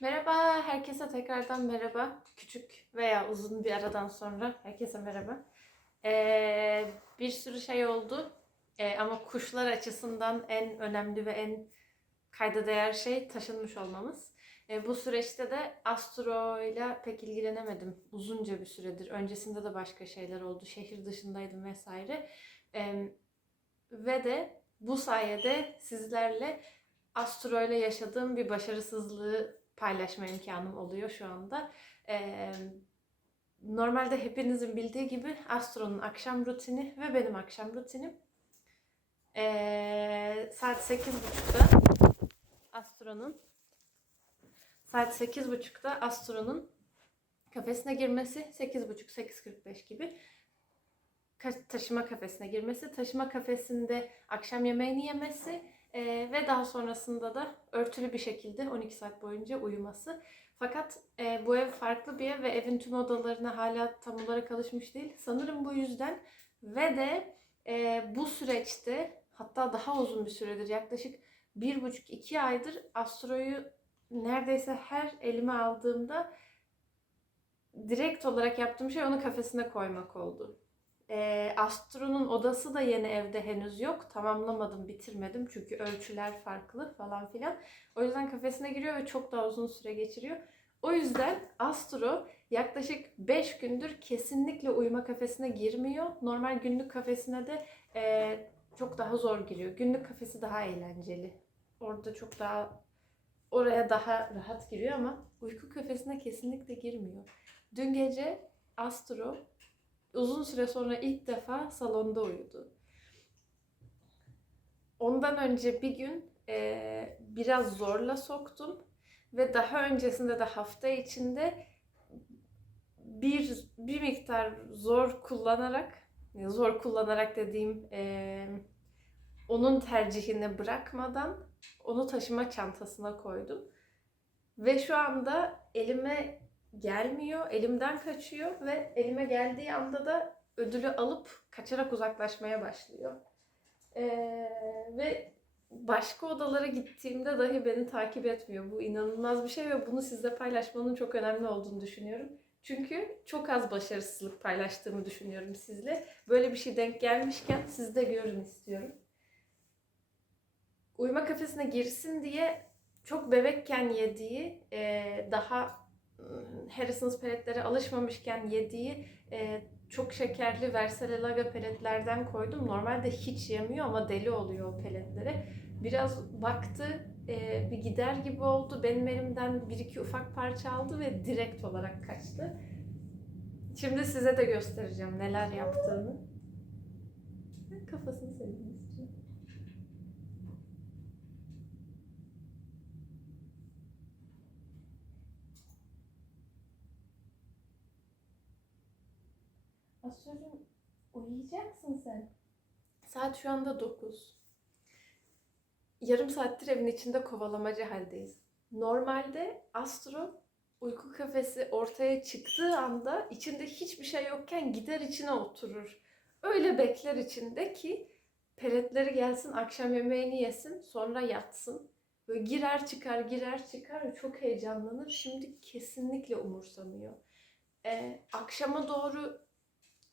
Merhaba, herkese tekrardan merhaba. Küçük veya uzun bir aradan sonra herkese merhaba. Ee, bir sürü şey oldu Ee, ama kuşlar açısından en önemli ve en kayda değer şey taşınmış olmamız. Ee, bu süreçte de Astro ile pek ilgilenemedim uzunca bir süredir. Öncesinde de başka şeyler oldu, şehir dışındaydım vesaire. Ee, ve de bu sayede sizlerle Astro ile yaşadığım bir başarısızlığı paylaşma imkanım oluyor şu anda. Normalde hepinizin bildiği gibi Astro'nun akşam rutini ve benim akşam rutinim. Ee, saat 8.30'da Astro'nun saat 8.30'da Astro'nun kafesine girmesi 8.30-8.45 gibi taşıma kafesine girmesi, taşıma kafesinde akşam yemeğini yemesi ee, ve daha sonrasında da örtülü bir şekilde 12 saat boyunca uyuması. Fakat e, bu ev farklı bir ev ve evin tüm odalarına hala tam olarak alışmış değil. Sanırım bu yüzden ve de e, bu süreçte hatta daha uzun bir süredir yaklaşık bir buçuk iki aydır Astro'yu neredeyse her elime aldığımda direkt olarak yaptığım şey onu kafesine koymak oldu. E, Astro'nun odası da yeni evde henüz yok. Tamamlamadım, bitirmedim çünkü ölçüler farklı falan filan. O yüzden kafesine giriyor ve çok daha uzun süre geçiriyor. O yüzden Astro yaklaşık 5 gündür kesinlikle uyuma kafesine girmiyor. Normal günlük kafesine de e, çok daha zor giriyor. Günlük kafesi daha eğlenceli. Orada çok daha oraya daha rahat giriyor ama uyku kafesine kesinlikle girmiyor. Dün gece Astro uzun süre sonra ilk defa salonda uyudu. Ondan önce bir gün e, biraz zorla soktum ve daha öncesinde de hafta içinde bir bir miktar zor kullanarak zor kullanarak dediğim e, onun tercihini bırakmadan onu taşıma çantasına koydum. Ve şu anda elime gelmiyor, elimden kaçıyor ve elime geldiği anda da ödülü alıp kaçarak uzaklaşmaya başlıyor. Ee, ve başka odalara gittiğimde dahi beni takip etmiyor. Bu inanılmaz bir şey ve bunu sizle paylaşmanın çok önemli olduğunu düşünüyorum. Çünkü çok az başarısızlık paylaştığımı düşünüyorum sizle. Böyle bir şey denk gelmişken siz de görün istiyorum. Uyuma kafesine girsin diye çok bebekken yediği, e, daha Harrison's peletlere alışmamışken yediği e, çok şekerli Versale Laga peletlerden koydum. Normalde hiç yemiyor ama deli oluyor o peletlere. Biraz baktı, e, bir gider gibi oldu. Benim elimden bir iki ufak parça aldı ve direkt olarak kaçtı. Şimdi size de göstereceğim neler yaptığını. Kafasını sevdim istiyor. Asya'cığım uyuyacaksın sen. Saat şu anda 9. Yarım saattir evin içinde kovalamacı haldeyiz. Normalde Astro uyku kafesi ortaya çıktığı anda içinde hiçbir şey yokken gider içine oturur. Öyle bekler içinde ki peletleri gelsin akşam yemeğini yesin sonra yatsın. Böyle girer çıkar girer çıkar çok heyecanlanır. Şimdi kesinlikle umursamıyor. Ee, akşama doğru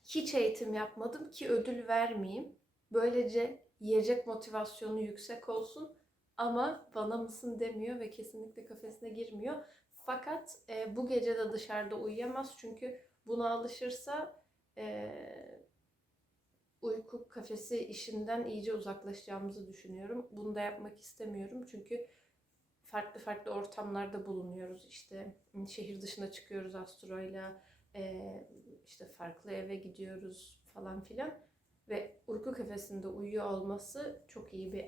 hiç eğitim yapmadım ki ödül vermeyeyim. Böylece yiyecek motivasyonu yüksek olsun ama bana mısın demiyor ve kesinlikle kafesine girmiyor. Fakat e, bu gece de dışarıda uyuyamaz çünkü buna alışırsa e, uyku kafesi işinden iyice uzaklaşacağımızı düşünüyorum. Bunu da yapmak istemiyorum çünkü farklı farklı ortamlarda bulunuyoruz. İşte şehir dışına çıkıyoruz Astro'yla, e, işte farklı eve gidiyoruz falan filan. Ve uyku kafesinde uyuyor olması çok iyi bir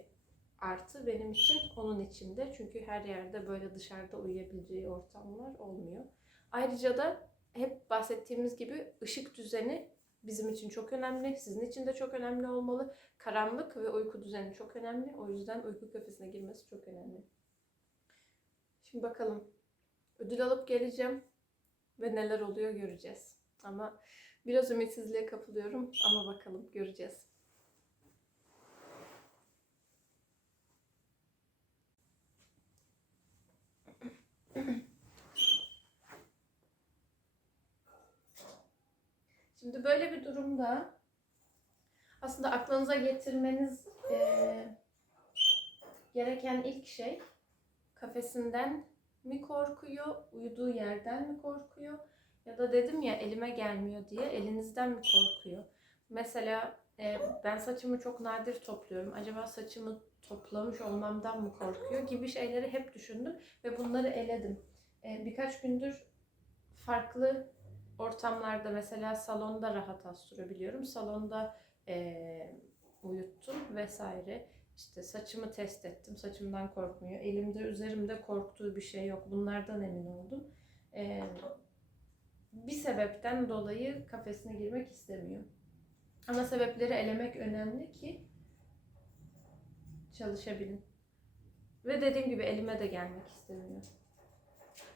artı benim için, onun için de. Çünkü her yerde böyle dışarıda uyuyabileceği ortamlar olmuyor. Ayrıca da hep bahsettiğimiz gibi ışık düzeni bizim için çok önemli. Sizin için de çok önemli olmalı. Karanlık ve uyku düzeni çok önemli. O yüzden uyku kafesine girmesi çok önemli. Şimdi bakalım. Ödül alıp geleceğim ve neler oluyor göreceğiz. Ama biraz ümitsizliğe kapılıyorum ama bakalım göreceğiz. Şimdi böyle bir durumda aslında aklınıza getirmeniz e, gereken ilk şey kafesinden mi korkuyor, uyuduğu yerden mi korkuyor ya da dedim ya elime gelmiyor diye elinizden mi korkuyor? Mesela e, ben saçımı çok nadir topluyorum. Acaba saçımı toplamış olmamdan mı korkuyor gibi şeyleri hep düşündüm ve bunları eledim. E, birkaç gündür farklı ortamlarda mesela salonda rahat asturabiliyorum. Salonda e, uyuttum vesaire. İşte saçımı test ettim. Saçımdan korkmuyor. Elimde üzerimde korktuğu bir şey yok. Bunlardan emin oldum. E, bir sebepten dolayı kafesine girmek istemiyor. Ama sebepleri elemek önemli ki çalışabilin. Ve dediğim gibi elime de gelmek istemiyor.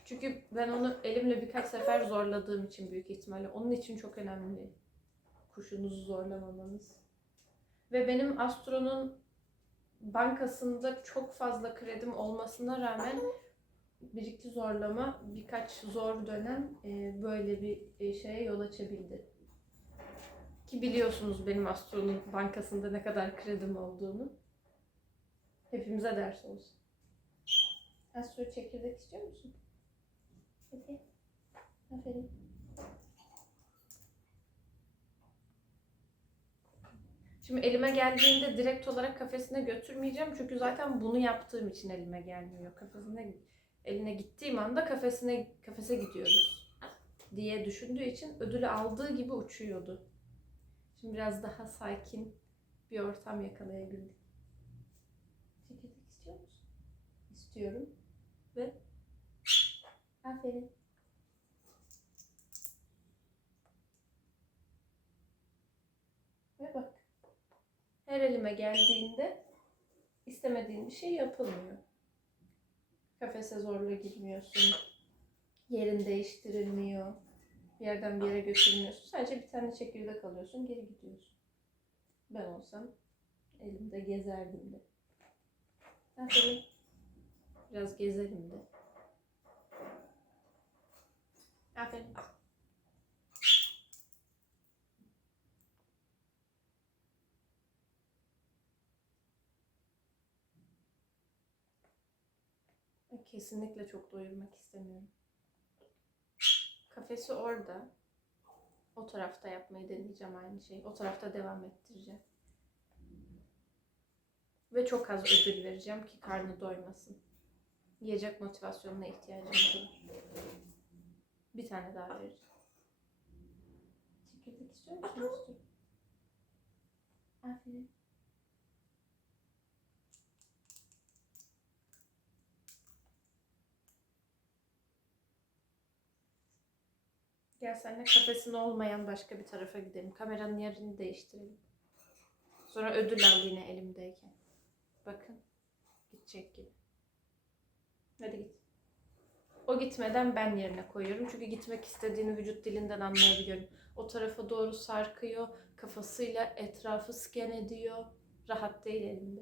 Çünkü ben onu elimle birkaç sefer zorladığım için büyük ihtimalle. Onun için çok önemli kuşunuzu zorlamamanız. Ve benim Astro'nun bankasında çok fazla kredim olmasına rağmen birikti zorlama birkaç zor dönem e, böyle bir e, şeye yol açabildi. Ki biliyorsunuz benim Astro'nun bankasında ne kadar kredim olduğunu. Hepimize ders olsun. Astro çekirdek istiyor musun? Hadi. Aferin. Şimdi elime geldiğinde direkt olarak kafesine götürmeyeceğim. Çünkü zaten bunu yaptığım için elime gelmiyor. Kafesine eline gittiğim anda kafesine kafese gidiyoruz diye düşündüğü için ödülü aldığı gibi uçuyordu. Şimdi biraz daha sakin bir ortam yakalayabildik. Çekirdek istiyor musun? İstiyorum. Ve aferin. Ve bak. Her elime geldiğinde istemediğin bir şey yapılmıyor. Kafese zorla girmiyorsun. Yerin değiştirilmiyor. Bir yerden bir yere götürmüyorsun. Sadece bir tane çekirdek alıyorsun, geri gidiyorsun. Ben olsam elimde gezerdim de. Aferin. Biraz gezelim de. Aferin. Kesinlikle çok doyurmak istemiyorum. Kafesi orada. O tarafta yapmayı deneyeceğim aynı şeyi. O tarafta devam ettireceğim. Ve çok az ödül vereceğim ki karnı doymasın. Yiyecek motivasyonuna ihtiyacımız var. Bir tane daha vereceğim. Çekirdek istiyor musun? İstiyorum. Gel seninle kafesinde olmayan başka bir tarafa gidelim. Kameranın yerini değiştirelim. Sonra ödül al yine elimdeyken. Bakın. Gidecek gibi. Hadi git. O gitmeden ben yerine koyuyorum. Çünkü gitmek istediğini vücut dilinden anlayabiliyorum. O tarafa doğru sarkıyor. Kafasıyla etrafı sken ediyor. Rahat değil elinde.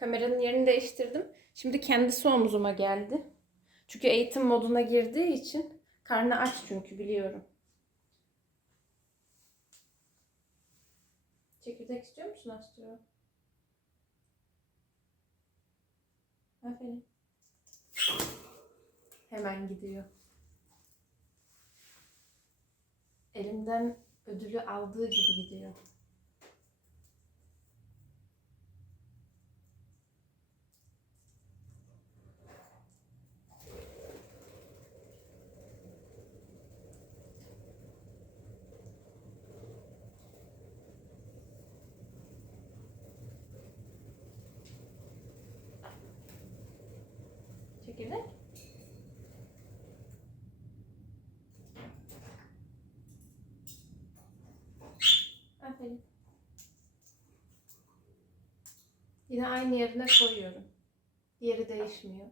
Kameranın yerini değiştirdim. Şimdi kendisi omzuma geldi. Çünkü eğitim moduna girdiği için karnı aç çünkü biliyorum. Çekirdek istiyor musun Astro? Aferin. Hemen gidiyor. Elimden ödülü aldığı gibi gidiyor. Hayır. Yine aynı yerine koyuyorum. Yeri değişmiyor.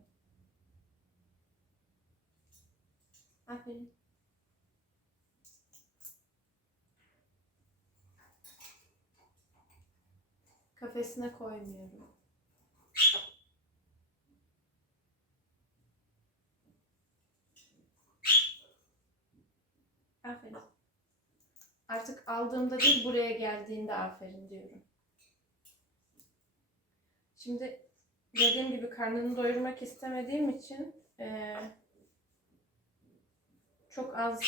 Aferin. Kafesine koymuyorum. Aferin. Artık aldığımda değil buraya geldiğinde aferin diyorum. Şimdi dediğim gibi karnını doyurmak istemediğim için eee, çok az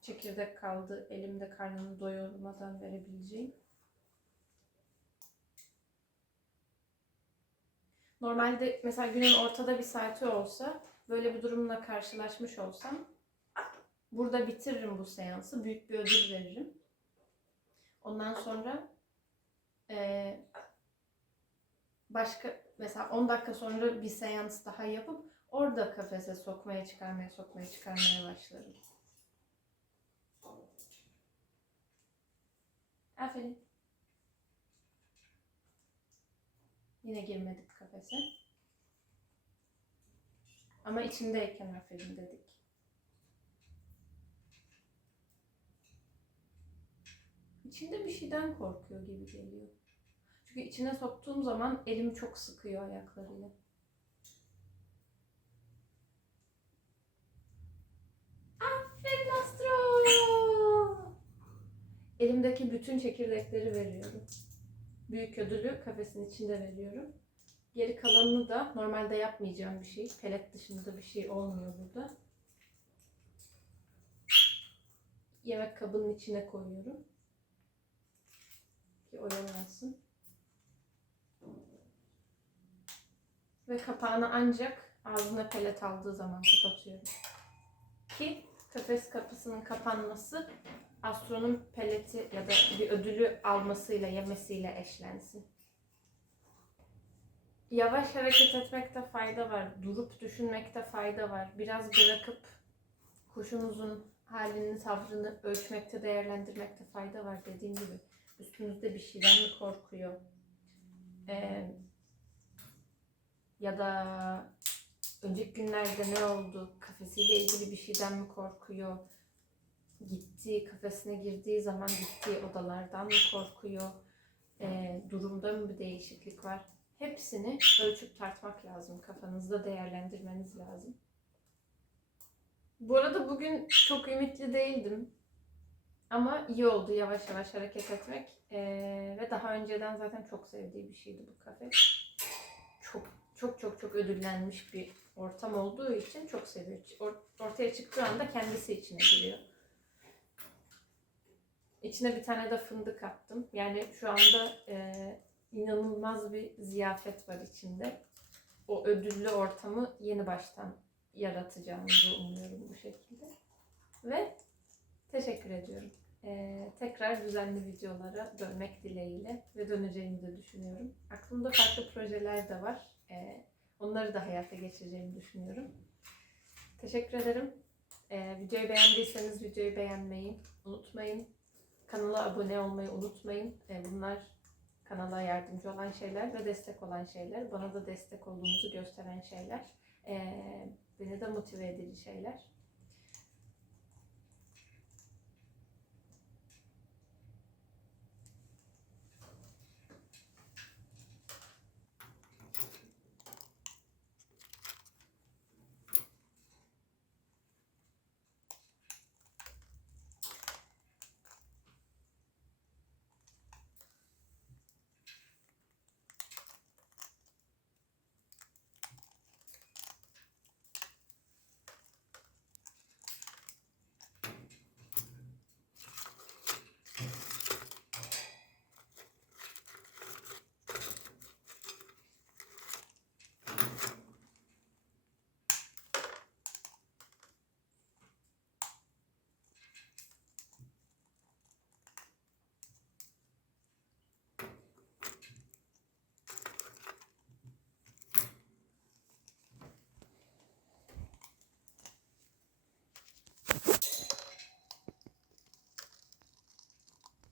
çekirdek kaldı elimde karnını doyurmadan verebileceğim. Normalde mesela günün ortada bir saati olsa böyle bir durumla karşılaşmış olsam burada bitiririm bu seansı. Büyük bir ödül veririm. Ondan sonra eee, başka mesela 10 dakika sonra bir seans daha yapıp orada kafese sokmaya çıkarmaya sokmaya çıkarmaya başlarım. Aferin. Yine girmedik kafese. Ama içindeyken aferin dedik. İçinde bir şeyden korkuyor gibi geliyor. Çünkü içine soktuğum zaman elimi çok sıkıyor ayaklarıyla. Aferin Astro! Elimdeki bütün çekirdekleri veriyorum. Büyük ödülü kafesin içinde veriyorum. Geri kalanını da normalde yapmayacağım bir şey. Pelet dışında bir şey olmuyor burada. Yemek kabının içine koyuyorum. Ki oyalansın. Ve kapağını ancak ağzına pelet aldığı zaman kapatıyorum. Ki kafes kapısının kapanması astronun peleti ya da bir ödülü almasıyla yemesiyle eşlensin. Yavaş hareket etmekte fayda var. Durup düşünmekte fayda var. Biraz bırakıp kuşunuzun halini, tavrını ölçmekte, değerlendirmekte fayda var dediğim gibi. Üstünüzde bir şeyden mi korkuyor? Ee, ya da önceki günlerde ne oldu? Kafesiyle ilgili bir şeyden mi korkuyor? Gittiği, kafesine girdiği zaman gittiği odalardan mı korkuyor? Ee, durumda mı bir değişiklik var? Hepsini ölçüp tartmak lazım. Kafanızda değerlendirmeniz lazım. Bu arada bugün çok ümitli değildim. Ama iyi oldu yavaş yavaş hareket etmek. Ee, ve daha önceden zaten çok sevdiği bir şeydi bu kafe. Çok çok çok çok ödüllenmiş bir ortam olduğu için çok seviyor. Or- ortaya çıktığı anda kendisi içine giriyor. İçine bir tane de fındık attım. Yani şu anda e, inanılmaz bir ziyafet var içinde. O ödüllü ortamı yeni baştan yaratacağımızı umuyorum bu şekilde. Ve teşekkür ediyorum. Ee, tekrar düzenli videolara dönmek dileğiyle ve döneceğimi de düşünüyorum. Aklımda farklı projeler de var. Ee, onları da hayata geçireceğimi düşünüyorum. Teşekkür ederim. Ee, videoyu beğendiyseniz videoyu beğenmeyi unutmayın. Kanala abone olmayı unutmayın. Bunlar kanala yardımcı olan şeyler ve destek olan şeyler. Bana da destek olduğunuzu gösteren şeyler. Beni de motive edici şeyler.